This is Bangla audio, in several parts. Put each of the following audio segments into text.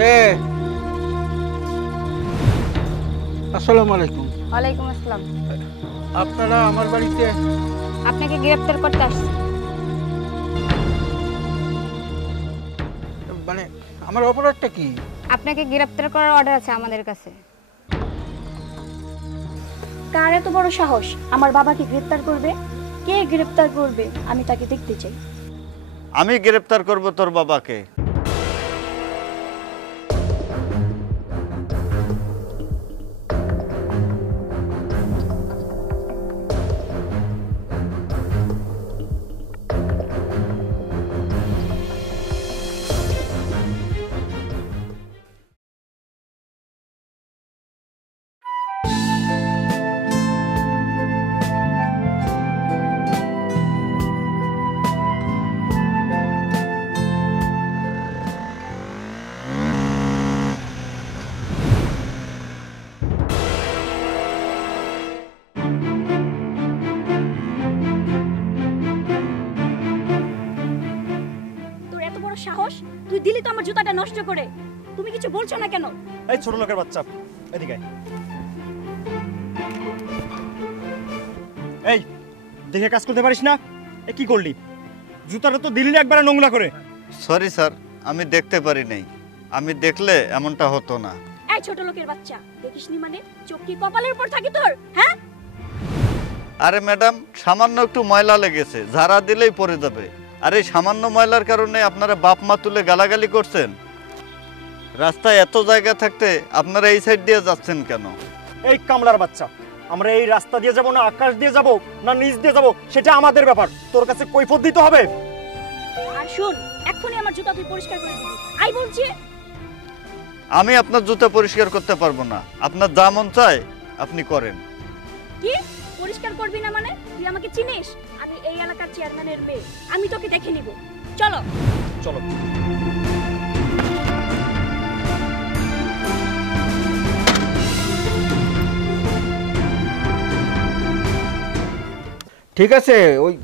কে? আসসালামু আলাইকুম। ওয়ালাইকুম আসসালাম। আপনারা আমার বাড়িতে? আপনাকে গ্রেফতার করতে আসছি। মানে আমার অপরাধটা কি? আপনাকে গ্রেফতার করার অর্ডার আছে আমাদের কাছে। কার এত বড় সাহস আমার বাবাকে গ্রেফতার করবে? কে গ্রেফতার করবে আমি তাকে দেখতে চাই। আমি গ্রেফতার করব তোর বাবাকে। তোর এত বড় সাহস, তুই দিলি তো আমার জুতাটা নষ্ট করে। তুমি কিছু বলছো না কেন? এই ছোট লোকের বাচ্চা, এদিকে আয়। এই দেখে কাজ করতে পারিস না? এ কি করলি? জুতাটা তো দিলি না একবারে নোংরা করে। সরি স্যার, আমি দেখতে পারি নাই। আমি দেখলে এমনটা হতো না। এই ছোট লোকের বাচ্চা, দেখিসনি মানে? চোখ কি কপালের উপর থাকে তোর? হ্যাঁ? আরে ম্যাডাম, সামান্য একটু ময়লা লেগেছে, ঝাড়া দিলেই পড়ে যাবে। আর এই সামান্য ময়লার কারণে আপনারা বাপ মা তুলে গালাগালি করছেন। রাস্তায় এত জায়গা থাকতে আপনারা এই সাইড দিয়ে যাচ্ছেন কেন? এই কামলার বাচ্চা, আমরা এই রাস্তা দিয়ে যাব না আকাশ দিয়ে যাব না নিচ দিয়ে যাব সেটা আমাদের ব্যাপার। তোর কাছে কৈফিয়ত দিতে হবে। আর শুন, এক্ষুনি আমার জুতা তুই পরিষ্কার করে দিবি। আই বলছি। আমি আপনার জুতা পরিষ্কার করতে পারবো না। আপনার যা মন চায় আপনি করেন। কি পরিষ্কার করবি না মানে? তুই আমাকে চিনিস? আমি এই এলাকার চেয়ারম্যানের মেয়ে, আমি তোকে দেখে নিব। চলো চলো। ঠিক আছে, ওই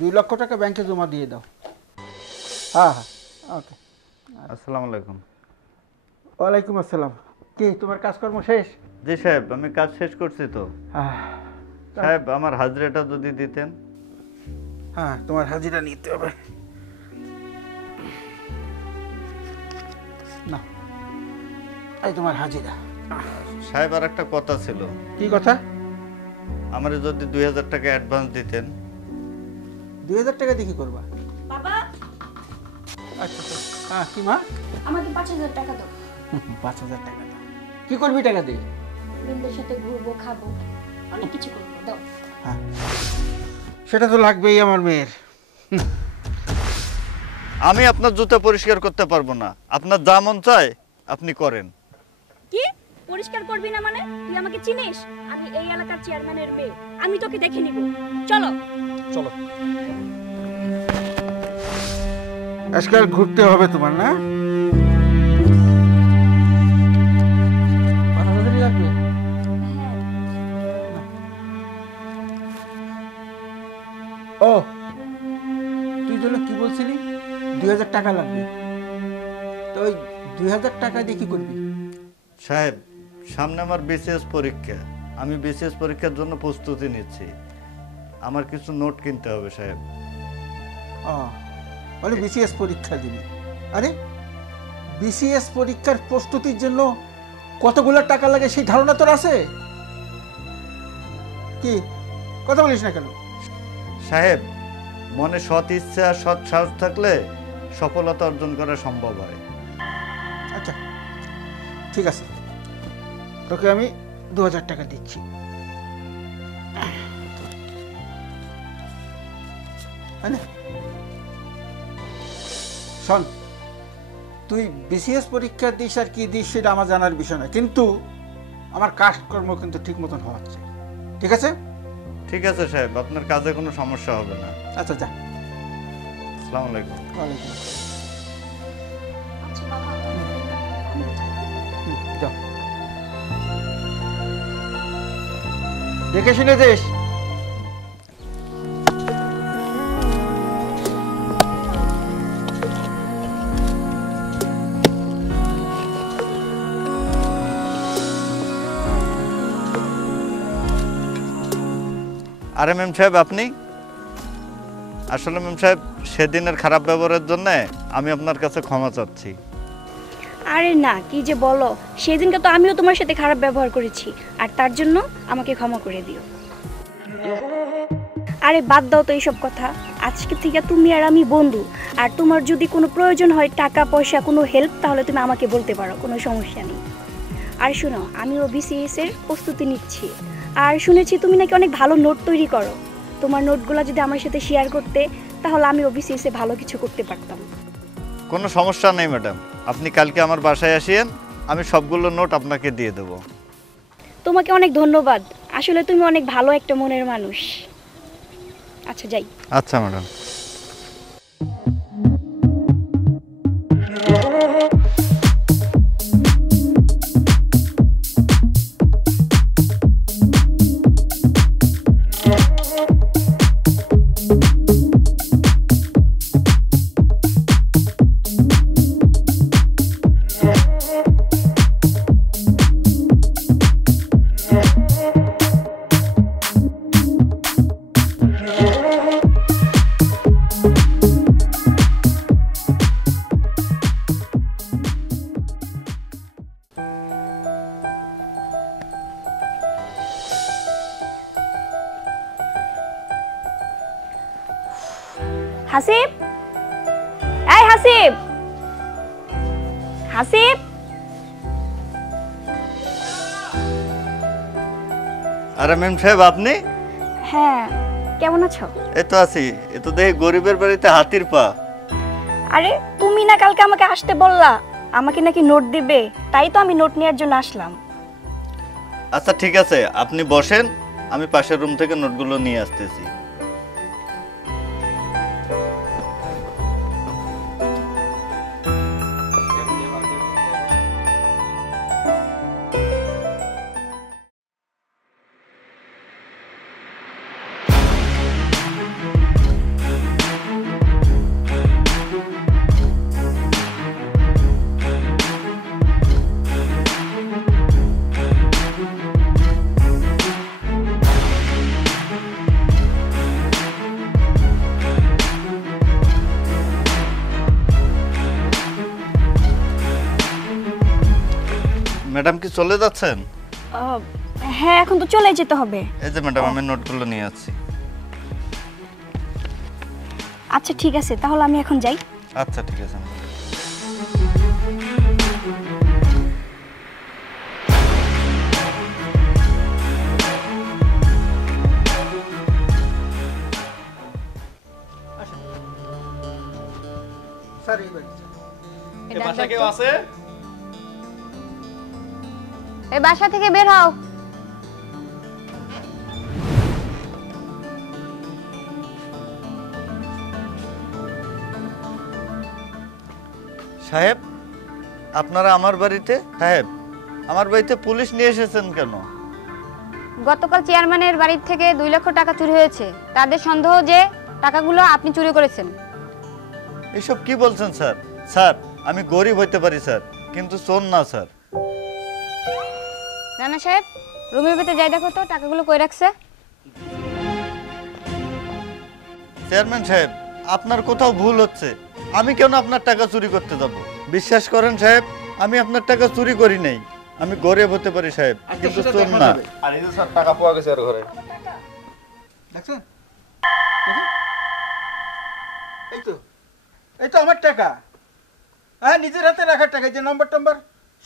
2 লক্ষ টাকা ব্যাংকে জমা দিয়ে দাও। হ্যাঁ হ্যাঁ, ওকে। আসসালামু আলাইকুম। ওয়ালাইকুম আসসালাম। কি তোমার কাজকর্ম শেষ? জি সাহেব, আমি কাজ শেষ করছি তো। তা- সাহেব, আমার হাজিরাটা যদি দিতেন। হ্যাঁ, তোমার হাজিরা নিতে হবে। না, এই তোমার হাজিরা। সাহেব, আর একটা কথা ছিল। কি কথা? আমারে যদি 2000 টাকা অ্যাডভান্স দিতেন। 2000 টাকা দিয়ে কি করবা? বাবা, আচ্ছা আচ্ছা। হ্যাঁ, কি মা? আমাকে 5000 টাকা দাও। 5000 টাকা দাও। কি করবি টাকা দিয়ে? বৃন্দের সাথে ঘুরবো, খাবো, অনেক কিছু করবো। দাও। হ্যাঁ, সেটা তো লাগবেই আমার মেয়ের। আমি আপনার জুতা পরিষ্কার করতে পারবো না। আপনার যা মন চায় আপনি করেন। কি পরিষ্কার করবি না মানে? তুই আমাকে চিনিস? আমি এই এলাকার চেয়ারম্যানের মেয়ে, আমি তোকে দেখে নিব। চলো চলো। আজকাল ঘুরতে হবে তোমার, না? 5000 লাগবে? ও, তুই যেন কি বলছিলি 2000 টাকা লাগবে? তো ওই 2000 টাকা দিয়ে কি করবি? সাহেব, সামনে আমার বিসিএস পরীক্ষা। আমি বিসিএস পরীক্ষার জন্য প্রস্তুতি নিচ্ছি। আমার কিছু নোট কিনতে হবে সাহেব। ও, বলে বিসিএস পরীক্ষা দিবি? আরে বিসিএস পরীক্ষার প্রস্তুতির জন্য কতগুলো টাকা লাগে সেই ধারণা তোর আছে? কি কথা বলিস না কেন? সাহেব, মনে সৎ ইচ্ছা আর সৎ সাহস থাকলে সফলতা অর্জন করা সম্ভব হয়। আচ্ছা ঠিক আছে, তোকে আমি 2000 টাকা দিচ্ছি। শোন, তুই বিসিএস পরীক্ষা দিস আর কি দিস সেটা আমার জানার বিষয় না, কিন্তু আমার কাজকর্ম কিন্তু ঠিক মতন হওয়া চাই। ঠিক আছে? ঠিক আছে সাহেব, আপনার কাজে কোনো সমস্যা হবে না। আচ্ছা যা। আসসালামু আলাইকুম। ওয়ালাইকুম আসসালাম। আচ্ছা বাবা, যাও, দেখে শুনে যাস। আরে মেম সাহেব আপনি আসলে মেম সাহেব সেদিনের খারাপ ব্যবহারের জন্য আমি আপনার কাছে ক্ষমা চাচ্ছি। আরে না, কি যে বলো, সেদিনকে তো আমিও তোমার সাথে খারাপ ব্যবহার করেছি, আর তার জন্য আমাকে ক্ষমা করে দিও। আরে বাদ দাও তো এইসব কথা। আজকে থেকে তুমি আর আমি বন্ধু, আর তোমার যদি কোনো প্রয়োজন হয়, টাকা পয়সা, কোনো হেল্প, তাহলে তুমি আমাকে বলতে পারো, কোনো সমস্যা নেই। আর শোনো, আমিও BCS এর প্রস্তুতি নিচ্ছি, আর শুনেছি তুমি নাকি অনেক ভালো নোট তৈরি করো। তোমার নোটগুলো যদি আমার সাথে শেয়ার করতে, তাহলে আমিও BCS এ ভালো কিছু করতে পারতাম। কোনো সমস্যা নেই ম্যাডাম, আপনি কালকে আমার বাসায় আসিয়েন, আমি সবগুলো নোট আপনাকে দিয়ে দেবো। তোমাকে অনেক ধন্যবাদ, আসলে তুমি অনেক ভালো একটা মনের মানুষ। আচ্ছা যাই। আচ্ছা ম্যাডাম। হাসিব, এই হাসিব, হাসিব। আরে মেম সাহেব আপনি? হ্যাঁ, কেমন আছো? এই তো আছি। এ তো দেখি গরিবের বাড়িতে হাতির পা। আরে তুমি না কালকে আমাকে আসতে বললা, আমাকে নাকি নোট দিবে, তাই তো আমি নোট নেওয়ার জন্য আসলাম। আচ্ছা ঠিক আছে, আপনি বসেন, আমি পাশের রুম থেকে নোটগুলো নিয়ে আসতেছি। ম্যাডাম কি চলে যাচ্ছেন? হ্যাঁ, এখন তো চলে যেতে হবে। এই যে ম্যাডাম, আমি নোটগুলো নিয়ে আসছি। আচ্ছা ঠিক আছে, তাহলে আমি এখন যাই। আচ্ছা ঠিক আছে। স্যার এই বাড়ি বাসা কেউ আছে? এই বাসা থেকে বের হও। সাহেব, আপনারা আমার বাড়িতে? সাহেব, আমার বাড়িতে পুলিশ নিয়ে এসেছেন কেন? গতকাল চেয়ারম্যানের বাড়ি থেকে 2 লক্ষ টাকা চুরি হয়েছে। তাদের সন্দেহ যে টাকাগুলো আপনি চুরি করেছেন। এসব কি বলছেন স্যার? স্যার, আমি গরিব হইতে পারি স্যার, কিন্তু চোর না স্যার। রানা সাহেব, রুমের ভিতরে যাই দেখো তো টাকাগুলো কই রাখছে। চেয়ারম্যান সাহেব, আপনার কোথাও ভুল হচ্ছে। আমি কেন আপনার টাকা চুরি করতে যাব? বিশ্বাস করেন সাহেব, আমি আপনার টাকা চুরি করি নাই। আমি গরিব হতে পারি সাহেব, কিন্তু চোর না। আর এই যে স্যার টাকা পাওয়া গেছে আর ঘরে। দেখছেন? এই তো আমার টাকা। হ্যাঁ, নিজের হাতে রাখার টাকা। যে নাম্বার টাম্বার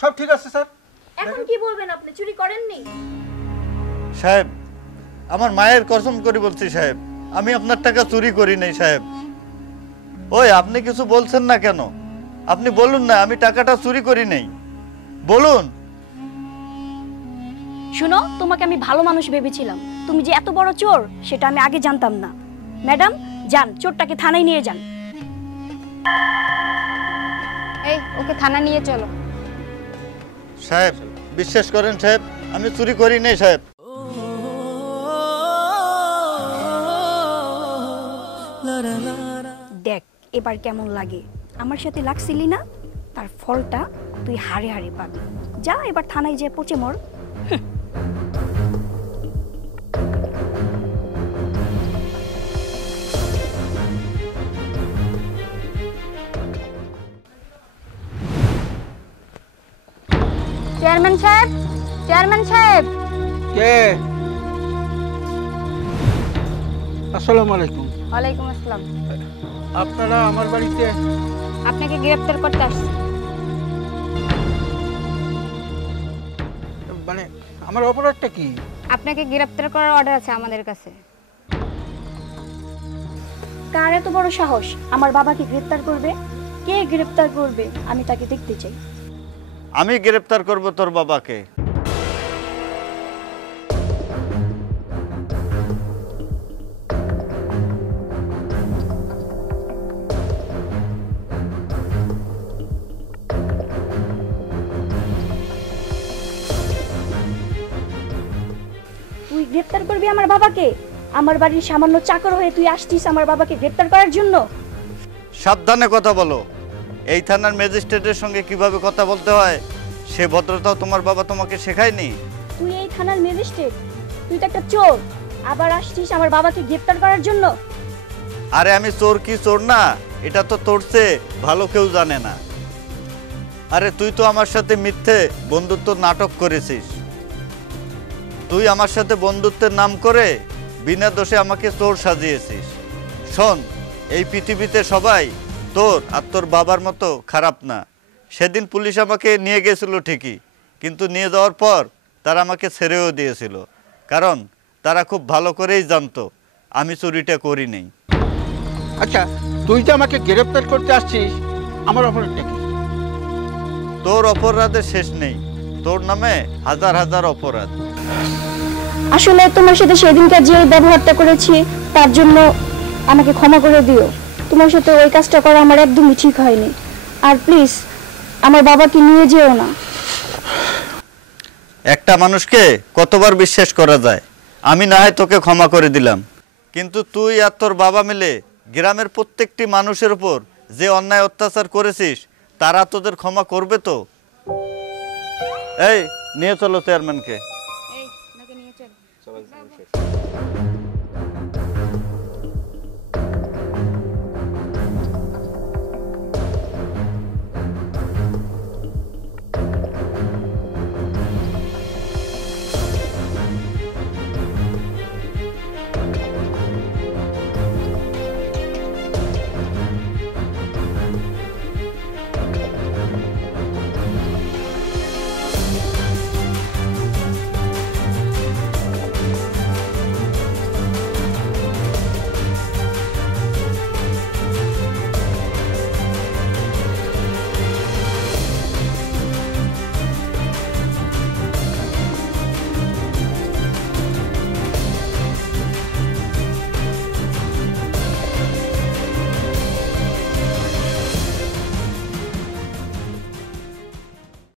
সব ঠিক আছে স্যার। এখন কি বলবেন, আপনি চুরি করেননি? সাহেব, আমার মায়ের কসম করে বলছি সাহেব, আমি আপনার টাকা চুরি করি নাই সাহেব। ওই আপনি কিছু বলছেন না কেন? আপনি বলুন না আমি টাকাটা চুরি করি নাই, বলুন। শুনো, তোমাকে আমি ভালো মানুষ ভেবেছিলাম, তুমি যে এত বড় চোর সেটা আমি আগে জানতাম না। ম্যাডাম যান, চোরটাকে থানায় নিয়ে যান। এই ওকে থানা নিয়ে চলো। সাহেব বিশ্বাস করেন সাহেব, আমি চুরি করি নাই সাহেব। দেখ এবার কেমন লাগে, আমার সাথে লাগছিলি না, তার ফলটা তুই হাড়ে হাড়ে পাবি। যা এবার থানায় যেয়ে পচে মর। চেয়ারম্যান সাহেব, চেয়ারম্যান সাহেব। কে? আসসালামু আলাইকুম। ওয়ালাইকুম আসসালাম। আপনারা আমার বাড়িতে? আপনাকে গ্রেফতার করতে আসছি। মানে আমার অপরাধটা কি? আপনাকে গ্রেফতার করার অর্ডার আছে আমাদের কাছে। কার এত বড় সাহস আমার বাবাকে গ্রেফতার করবে? কে গ্রেফতার করবে আমি তাকে দেখতে চাই। আমি গ্রেফতার করব তোর বাবাকে। তুই গ্রেফতার করবি আমার বাবাকে? আমার বাড়ির সামান্য চাকর হয়ে তুই আসছিস আমার বাবাকে গ্রেফতার করার জন্য? সাবধানে কথা বলো। এই থানার ম্যাজিস্ট্রেটের সঙ্গে কিভাবে কথা বলতে হয় সে ভদ্রতাও তোমার বাবা তোমাকে শেখায়নি? তুই এই থানার ম্যাজিস্ট্রেট? তুই তো একটা চোর, আবার আসছিস আমার বাবাকে গ্রেফতার করার জন্য? আরে আমি চোর কি চোর না এটা তো তোর চেয়ে ভালো কেউ জানে না। আরে তুই তো আমার সাথে মিথ্যে বন্ধুত্ব নাটক করেছিস। তুই আমার সাথে বন্ধুত্বের নাম করে বিনা দোষে আমাকে চোর সাজিয়েছিস। শোন, এই পৃথিবীতে সবাই তোর আর তোর বাবার মতো খারাপ না। সেদিন পুলিশ আমাকে নিয়ে গেছিল ঠিকই, কিন্তু নিয়ে যাওয়ার পর তারা আমাকে ছেড়েও দিয়েছিল, কারণ তারা খুব ভালো করেই জানতো আমি চুরিটা করি নাই। আচ্ছা, তুই যে আমাকে গ্রেফতার করতে আসছিস, আমার অপরাধটা কি? তোর অপরাধের শেষ নেই, তোর নামে হাজার হাজার অপরাধ। আসলে তোমার সাথে সেদিনকার যে ব্যবহারটা করেছি তার জন্য আমাকে ক্ষমা করে দিও। তোমার সাথে ওই কাজটা করা আমার একদমই ঠিক হয়নি। আর প্লিজ আমার বাবাকে নিয়ে যেও না। একটা মানুষকে কতবার বিশ্বাস করা যায়? আমি না হয় তোকে ক্ষমা করে দিলাম, কিন্তু তুই আর তোর বাবা মিলে গ্রামের প্রত্যেকটি মানুষের উপর যে অন্যায় অত্যাচার করেছিস তারা তোদের ক্ষমা করবে তো? এই নিয়ে চলো চেয়ারম্যানকে।